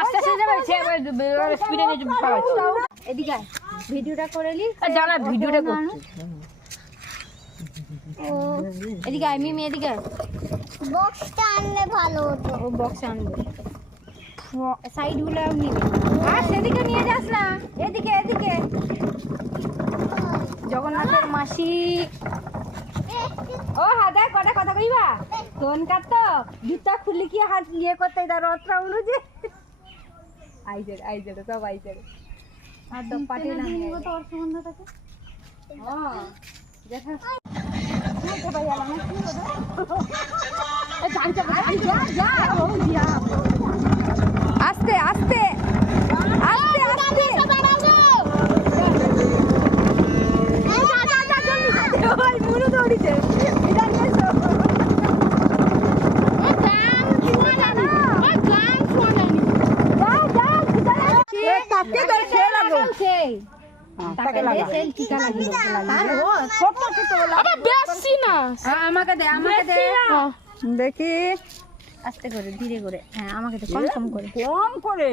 আস্তে আস্তে যাবে স্পিডে নিয়ে যাবে। এদিকে ভিডিওটা করে নি জানা ভিডিওটা করছি। ও এদিকে আয় মিমি এদিকে বক্সটা আনলে ভালো হতো। ও বক্স আনবে সাইড গুলো নিবে আর সেদিকে নিয়ে যাস না এদিকে এদিকে জগন্নাথের মাসি ও হাদা কটা কথা কইবা ফোন কাট জুতা খুলি কি হাত ইয়ে করতে তার রথটা অনুজে আইজে সব আইজে আর তো পাটি না নিব তো অর্থবন্ধটাকে হ্যাঁ দেখা তো ভাই আমার কি হলো এ যা ও দিয়া আস্তে আস্তে আস্তে আস্তে ওই মুরু দৌড়িছে বিধান গেছো তাকে তো খেয়ে লাগো তাকে লাগে সেল টিকা লাগিয়ে আর ও ছোট ছোট আরে বেশি না আমাকে দে দেখি আস্তে করে ধীরে করে হ্যাঁ আমাকে দে কম করে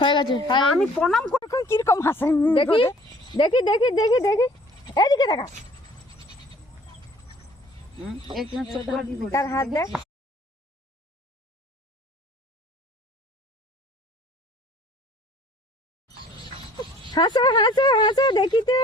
হয়ে গেছে। আমি প্রণাম করে কি রকম হাসেন দেখি দেখি দেখি দেখি দেখি এদিকে দেখা তার হাত দেখ হাসো হাসো হাসো দেখি তো